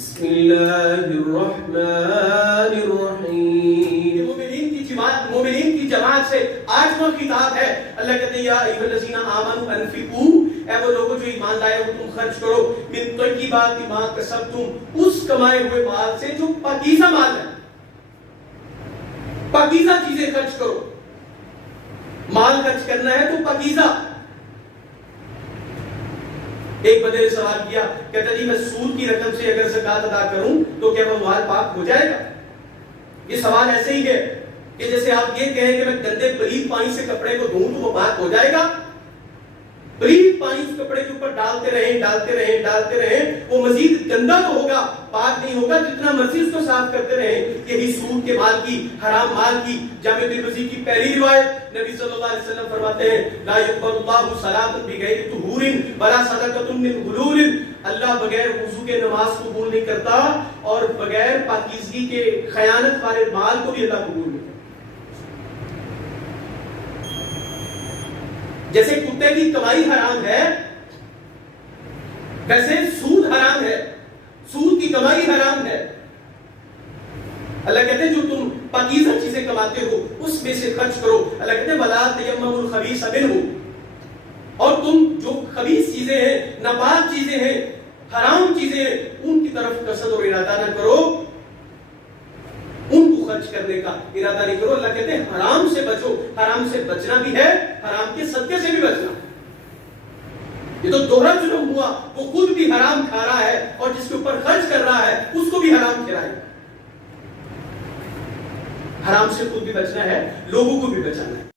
بسم اللہ الرحمن الرحیم. مومنین کی جماعت سے آٹھواں خطاب ہے. اللہ کہتے ہیں یا ایھا الذین آمنوا انفقوا، اے وہ لوگوں جو ایمان لائے ہو تم خرچ کرو، من طیبات ما کسبتم، اس کمائے ہوئے مال سے جو پاکیزہ مال ہے. پاکیزہ چیزیں خرچ کرو. مال خرچ کرنا ہے تو پاکیزہ. ایک بندے نے سوال کیا، کہتا جی میں سود کی رقم سے اگر زکوٰۃ ادا کروں تو کیا وہ مال پاک ہو جائے گا؟ یہ سوال ایسے ہی ہے کہ جیسے آپ یہ کہیں کہ میں گندے پلید پانی سے کپڑے کو دھوں تو وہ پاک ہو جائے گا. پلید پانی اس کپڑے کے اوپر ڈالتے رہیں وہ مزید گندا تو ہوگا، پاک نہیں ہوگا. جتنا مرضی اس کو صاف کرتے رہیں. یہی سود کے مال کی، حرام مال کی جامع ترمذی کی پہلی روایت. نبی صلی اللہ علیہ وسلم فرماتے ہیں لا يقبل اللہ صلاۃ بغیر طہور ولا صدقۃ من غلول. اللہ بغیر وضو کے نماز قبول نہیں کرتا اور بغیر پاکیزگی کے خیانت والے مال کو بھی اللہ قبول نہیں کرتا. جیسے کتے کی کمائی حرام ہے ویسے سود حرام ہے. سود کی کمائی حرام ہے. اللہ کہتے ہیں جو تم پاکیزہ چیزیں کماتے ہو اس میں سے خرچ کرو. اللہ کہتے ہیں وَلَا تَيَمَّمُوا الْخَبِيثَ مِنْهُ، اور تم جو خبیث چیزیں ہیں، ناپاک چیزیں ہیں، حرام چیزیں ہیں، ان کی طرف قصد اور ارادہ نہ کرو. ان کو خرچ کرنے کا ارادہ نہیں کرو. اللہ کہتے ہیں حرام سے بچو. حرام سے بچنا بھی ہے، حرام کے صدقے سے بھی بچنا. یہ تو دوہرا جرم ہوا. وہ خود بھی حرام کھا رہا ہے اور جس کے اوپر خرچ کر رہا ہے اس کو بھی حرام کھلائے. حرام سے خود بھی بچنا ہے، لوگوں کو بھی بچانا ہے.